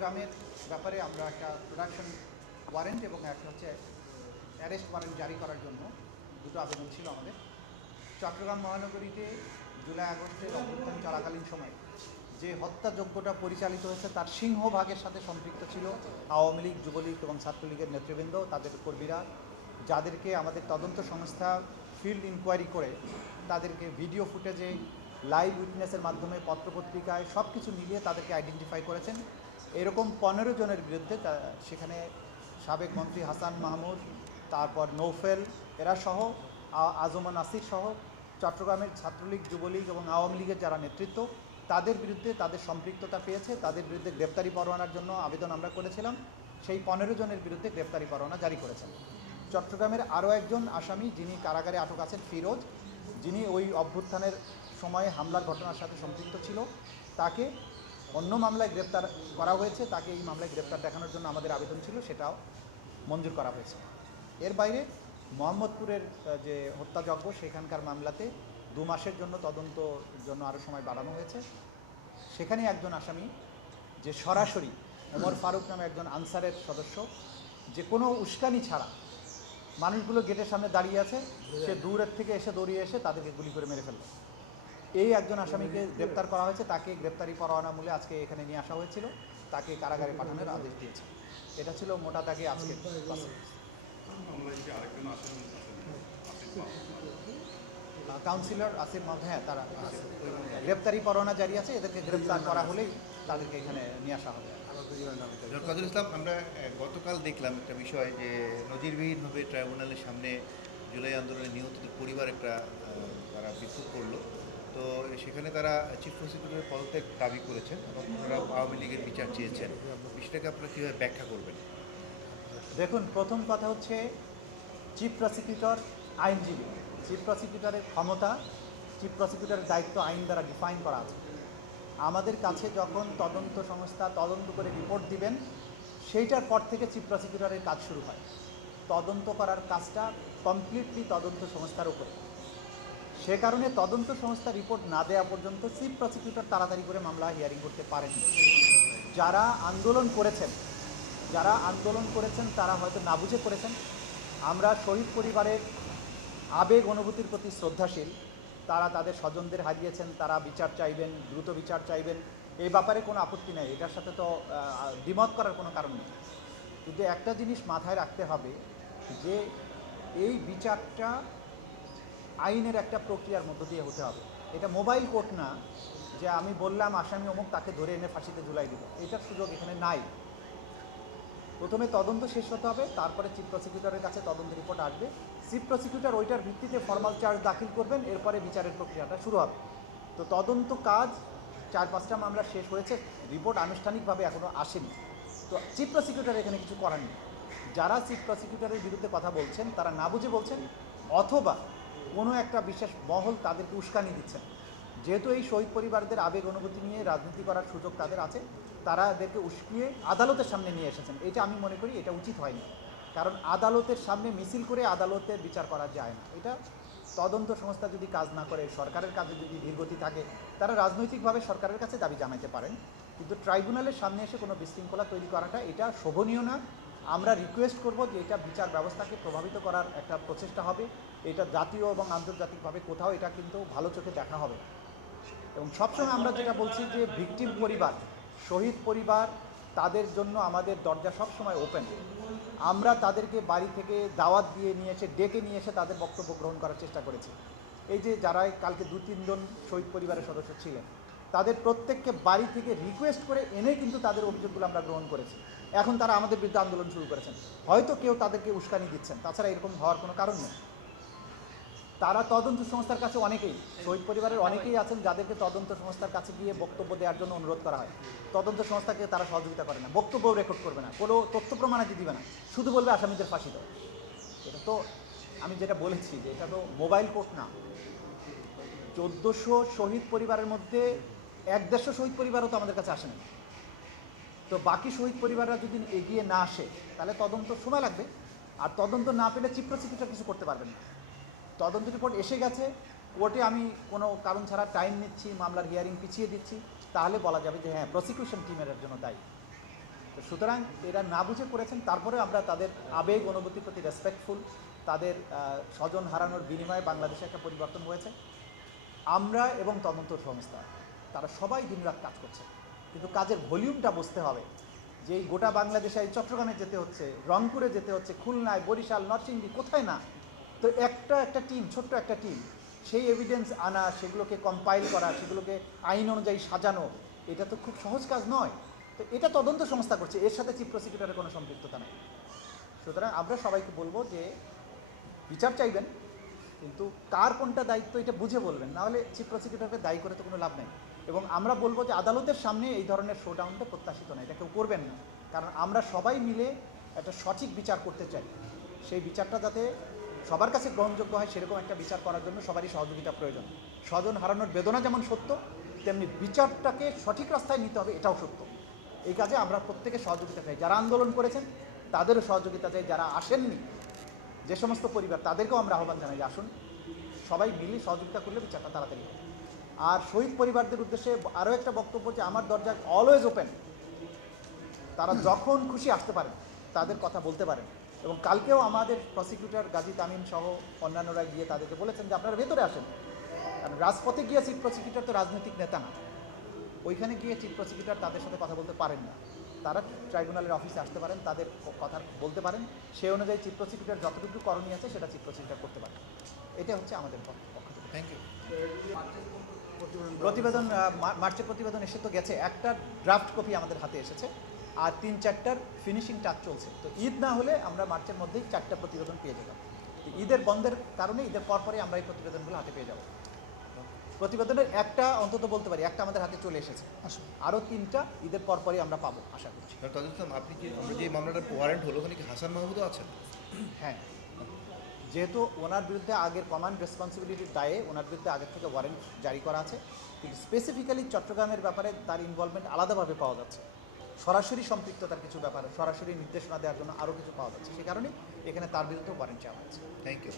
চট্টগ্রামের ব্যাপারে আমরা একটা প্রোডাকশন ওয়ারেন্ট এবং একটা হচ্ছে অ্যারেস্ট ওয়ারেন্ট জারি করার জন্য দুটো আবেদন ছিল আমাদের। চট্টগ্রাম মহানগরীতে জুলাই আগস্টের অভ্যুত্থান চলাকালীন সময়ে যে হত্যাযজ্ঞটা পরিচালিত হয়েছে তার সিংহভাগের সাথে সম্পৃক্ত ছিল আওয়ামী লীগ, যুবলীগ এবং ছাত্রলীগের নেতৃবৃন্দ, তাদের কর্মীরা, যাদেরকে আমাদের তদন্ত সংস্থা ফিল্ড ইনকোয়ারি করে তাদেরকে ভিডিও ফুটেজে, লাইভ উইটনেসের মাধ্যমে, পত্রপত্রিকায় সব কিছু মিলিয়ে তাদেরকে আইডেন্টিফাই করেছেন। এরকম 15 জনের বিরুদ্ধে সেখানে সাবেক মন্ত্রী হাসান মাহমুদ, তারপর নৌফেল এরা সহ, আজমান নাসির সহ চট্টগ্রামের ছাত্রলীগ, যুবলীগ এবং আওয়ামী লীগের যারা নেতৃত্ব তাদের বিরুদ্ধে তাদের সম্পৃক্ততা পেয়েছে, তাদের বিরুদ্ধে গ্রেপ্তারি পরোয়ানার জন্য আবেদন আমরা করেছিলাম। সেই 15 জনের বিরুদ্ধে গ্রেপ্তারি পরোয়ানা জারি করেছেন। চট্টগ্রামের আরও একজন আসামি যিনি কারাগারে আটক আছেন, ফিরোজ, যিনি ওই অভ্যুত্থানের সময়ে হামলার ঘটনার সাথে সম্পৃক্ত ছিল, তাকে অন্য মামলায় গ্রেপ্তার করা হয়েছে। তাকে এই মামলায় গ্রেপ্তার দেখানোর জন্য আমাদের আবেদন ছিল, সেটাও মঞ্জুর করা হয়েছে। এর বাইরে মোহাম্মদপুরের যে হত্যাযজ্ঞ সেখানকার মামলাতে 2 মাসের জন্য তদন্তর জন্য আরও সময় বাড়ানো হয়েছে। সেখানে একজন আসামি যে সরাসরি ওমর ফারুক নামে একজন আনসারের সদস্য, যে কোনো উস্কানি ছাড়া মানুষগুলো গেটের সামনে দাঁড়িয়ে আছে, সে দূরের থেকে এসে দৌড়িয়ে এসে তাদেরকে গুলি করে মেরে ফেলল। এই একজন আসামিকে গ্রেপ্তার করা হয়েছে, তাকে গ্রেপ্তারি পরোয়ানা মূলে আজকে এখানে নিয়ে আসা হয়েছিল, তাকে কারাগারে পাঠানোর আদেশ দিয়েছে। এটা ছিল মোটা দাগে আজকে। কাউন্সিলর আসিফ মাহমুদ, হ্যাঁ, তারা গ্রেপ্তারি পরোয়ানা জারি আছে, এদেরকে গ্রেপ্তার করা হলেই তাদেরকে এখানে নিয়ে আসা হবে। কাজল ইসলাম, আমরা গতকাল দেখলাম একটা বিষয় যে নজিরবিহীনভাবে ট্রাইব্যুনালের সামনে জুলাই আন্দোলনে নিহতদের পরিবার একটা তারা বিক্ষোভ করলো। তো সেখানে তারা চিফ প্রসিকিউটরের পদত্যাগ দাবি করেছেন এবং ওনারা আওয়ামী লীগের বিচার চেয়েছেন। বিষয়টাকে আপনারা কীভাবে ব্যাখ্যা করবেন? দেখুন, প্রথম কথা হচ্ছে চিফ প্রসিকিউটর আইনজীবী। চিফ প্রসিকিউটরের ক্ষমতা, চিফ প্রসিকিউটরের দায়িত্ব আইন দ্বারা ডিফাইন করা আছে। আমাদের কাছে যখন তদন্ত সংস্থা তদন্ত করে রিপোর্ট দিবেন, সেইটার পর থেকে চিফ প্রসিকিউটরের কাজ শুরু হয়। তদন্ত করার কাজটা কমপ্লিটলি তদন্ত সংস্থার উপরে। সে কারণে তদন্ত সংস্থা রিপোর্ট না দেওয়া পর্যন্ত চিফ প্রসিকিউটর তাড়াতাড়ি করে মামলা হিয়ারিং করতে পারেননি। যারা আন্দোলন করেছেন তারা হয়তো না বুঝে করেছেন। আমরা শহীদ পরিবারের আবেগ অনুভূতির প্রতি শ্রদ্ধাশীল। তারা তাদের স্বজনদের হারিয়েছেন, তারা বিচার চাইবেন, দ্রুত বিচার চাইবেন, এই ব্যাপারে কোনো আপত্তি নেই, এটার সাথে তো দ্বিমত করার কোনো কারণ নেই। কিন্তু একটা জিনিস মাথায় রাখতে হবে যে এই বিচারটা আইনের একটা প্রক্রিয়ার মধ্য দিয়ে হতে হবে। এটা মোবাইল কোর্ট না যে আমি বললাম আসামি অমুক, তাকে ধরে এনে ফাঁসিতে ঝুলাই দিব, এটার সুযোগ এখানে নাই। প্রথমে তদন্ত শেষ হতে হবে, তারপরে চিফ প্রসিকিউটরের কাছে তদন্ত রিপোর্ট আসবে, চিফ প্রসিকিউটর ওইটার ভিত্তিতে ফর্মাল চার্জ দাখিল করবেন, এরপরে বিচারের প্রক্রিয়াটা শুরু হবে। তো তদন্ত কাজ 4-5টা মামলা শেষ হয়েছে, রিপোর্ট আনুষ্ঠানিকভাবে এখনও আসেনি। তো চিফ প্রসিকিউটর এখানে কিছু করার নেই। যারা চিফ প্রসিকিউটরের বিরুদ্ধে কথা বলছেন তারা না বুঝে বলছেন, অথবা কোনো একটা বিশেষ মহল তাদেরকে উস্কানি দিচ্ছেন। যেহেতু এই শহীদ পরিবারদের আবেগ অনুভূতি নিয়ে রাজনীতি করার সুযোগ তাদের আছে, তারা এদেরকে উস্কিয়ে আদালতের সামনে নিয়ে এসেছেন। এটা আমি মনে করি এটা উচিত হয়নি, কারণ আদালতের সামনে মিছিল করে আদালতের বিচার করা যায় না। এটা তদন্ত সংস্থা যদি কাজ না করে, সরকারের কাজে যদি ধীরগতি থাকে, তারা রাজনৈতিকভাবে সরকারের কাছে দাবি জানাতে পারেন, কিন্তু ট্রাইব্যুনালের সামনে এসে কোনো বিশৃঙ্খলা তৈরি করাটা এটা শোভনীয় না। আমরা রিকোয়েস্ট করব যে এটা বিচার ব্যবস্থাকে প্রভাবিত করার একটা প্রচেষ্টা হবে। এটা জাতীয় এবং আন্তর্জাতিকভাবে কোথাও এটা কিন্তু ভালো চোখে দেখা হবে। এবং সবসময় আমরা যেটা বলছি যে ভিকটিম পরিবার, শহীদ পরিবার, তাদের জন্য আমাদের দরজা সবসময় ওপেন। আমরা তাদেরকে বাড়ি থেকে দাওয়াত দিয়ে নিয়ে এসে, ডেকে নিয়ে এসে তাদের বক্তব্য গ্রহণ করার চেষ্টা করেছি। এই যে যারা কালকে 2-3 জন শহীদ পরিবারের সদস্য ছিলেন, তাদের প্রত্যেককে বাড়ি থেকে রিকোয়েস্ট করে এনে কিন্তু তাদের অভিযোগগুলো আমরা গ্রহণ করেছি। এখন তারা আমাদের বিরুদ্ধে আন্দোলন শুরু করেছেন, হয়তো কেউ তাদেরকে উস্কানি দিচ্ছেন, তাছাড়া এরকম হওয়ার কোনো কারণ নেই। তারা তদন্ত সংস্থার কাছে, অনেকেই শহীদ পরিবারের অনেকেই আছেন যাদেরকে তদন্ত সংস্থার কাছে গিয়ে বক্তব্য দেওয়ার জন্য অনুরোধ করা হয়। তদন্ত সংস্থাকে তারা সহযোগিতা করে না, বক্তব্যও রেকর্ড করবে না, কোনো তথ্য প্রমাণাদি দিবে না, শুধু বলবে আসামিদের ফাঁসি দাও। এটা তো আমি যেটা বলেছি যে এটা তো মোবাইল কোর্ট না। 1400 শহীদ পরিবারের মধ্যে 150 শহীদ পরিবারও তো আমাদের কাছে আসে না। তো বাকি শহীদ পরিবাররা যদি এগিয়ে না আসে তাহলে তদন্ত সময় লাগবে, আর তদন্ত না পেলে চিফ প্রসিকিউটর কিছু করতে পারবেন না। তদন্ত রিপোর্ট এসে গেছে, কোর্টে আমি কোনো কারণ ছাড়া টাইম নিচ্ছি, মামলার হিয়ারিং পিছিয়ে দিচ্ছি, তাহলে বলা যাবে যে হ্যাঁ, প্রসিকিউশন টিমের জন্য দায়ী। সুতরাং এরা না বুঝে করেছেন, তারপরে আমরা তাদের আবেগ অনুভূতির প্রতি রেসপেক্টফুল। তাদের স্বজন হারানোর বিনিময়ে বাংলাদেশে একটা পরিবর্তন হয়েছে। আমরা এবং তদন্ত সংস্থা তারা সবাই দিনরাত কাজ করছে, কিন্তু কাজের ভলিউমটা বুঝতে হবে যে এই গোটা বাংলাদেশে এই চট্টগ্রামে যেতে হচ্ছে, রংপুরে যেতে হচ্ছে, খুলনায়, বরিশাল, নরসিংদী, কোথায় না। তো একটা টিম, ছোট্ট একটা টিম, সেই এভিডেন্স আনা, সেগুলোকে কম্পাইল করা, সেগুলোকে আইন অনুযায়ী সাজানো, এটা তো খুব সহজ কাজ নয়। তো এটা তদন্ত সংস্থা করছে, এর সাথে চিফ প্রসিকিউটরের কোনো সম্পৃক্ততা নেই। সুতরাং আমরা সবাইকে বলবো যে বিচার চাইবেন, কিন্তু কার কোনটা দায়িত্ব এটা বুঝে বলবেন, নাহলে চিফ প্রসিকিউটরকে দায়ী করে তো কোনো লাভ নেই। এবং আমরা বলবো যে আদালতের সামনে এই ধরনের শোডাউনটা প্রত্যাশিত নয়, এটা কেউ করবেন না। কারণ আমরা সবাই মিলে একটা সঠিক বিচার করতে চাই। সেই বিচারটা যাতে সবার কাছে গ্রহণযোগ্য হয়, সেরকম একটা বিচার করার জন্য সবারই সহযোগিতা প্রয়োজন। স্বজন হারানোর বেদনা যেমন সত্য, তেমনি বিচারটাকে সঠিক রাস্তায় নিতে হবে, এটাও সত্য। এই কাজে আমরা প্রত্যেকে সহযোগিতা চাই। যারা আন্দোলন করেছেন তাদেরও সহযোগিতা চাই, যারা আসেননি, যে সমস্ত পরিবার, তাদেরকেও আমরা আহ্বান জানাই যে আসুন, সবাই মিলে সহযোগিতা করলে বিচারটা তাড়াতাড়ি হবে। আর শহীদ পরিবারদের উদ্দেশ্যে আরও একটা বক্তব্য, যে আমার দরজা অলওয়েজ ওপেন, তারা যখন খুশি আসতে পারেন, তাদের কথা বলতে পারেন। এবং কালকেও আমাদের প্রসিকিউটর গাজী তামিম সহ অন্যান্যরা গিয়ে তাদেরকে বলেছেন যে আপনারা ভেতরে আসেন। কারণ রাজপথে গিয়ে চিফ প্রসিকিউটর তো রাজনৈতিক নেতা না, ওইখানে গিয়ে চিফ প্রসিকিউটর তাদের সাথে কথা বলতে পারেন না। তারা ট্রাইব্যুনালের অফিসে আসতে পারেন, তাদের কথা বলতে পারেন, সেই অনুযায়ী চিফ প্রসিকিউটর যতটুকু করণীয় আছে সেটা চিফ প্রসিকিউটর করতে পারেন। এটা হচ্ছে আমাদের পক্ষ থেকে। Thank you. প্রতিবেদন মার্চের প্রতিবেদন এসে তো গেছে, একটা ড্রাফট কপি আমাদের হাতে এসেছে, আর 3-4টার ফিনিশিং টাচ চলছে। তো ঈদ না হলে আমরা মার্চের মধ্যেই 4টা প্রতিবেদন পেয়ে যাব। ঈদের বন্ধের কারণে ঈদের পরপরই আমরা এই প্রতিবেদনগুলো হাতে পেয়ে যাব। প্রতিবেদনের একটা অন্তত বলতে পারি, একটা আমাদের হাতে চলে এসেছে, আরও 3টা ঈদের পরপরই আমরা পাবো আশা করছি। তাজুল ইসলাম, আপনি কি, আমরা যে মামলাটা ওয়ারেন্ট হলো, ওখানে কি হাসান মাহমুদও আছেন? হ্যাঁ, যেহেতু ওনার বিরুদ্ধে আগের কমান্ড রেসপন্সিবিলিটির দায়ে ওনার বিরুদ্ধে আগের থেকে ওয়ারেন্ট জারি করা আছে, কিন্তু স্পেসিফিক্যালি চট্টগ্রামের ব্যাপারে তার ইনভলভমেন্ট আলাদাভাবে পাওয়া যাচ্ছে। সরাসরি সম্পৃক্ততার কিছু ব্যাপারে সরাসরি নির্দেশনা দেওয়ার জন্য আরও কিছু পাওয়া যাচ্ছে, সে কারণে এখানে তার বিরুদ্ধে ওয়ারেন্ট চাওয়া হয়েছে। Thank you.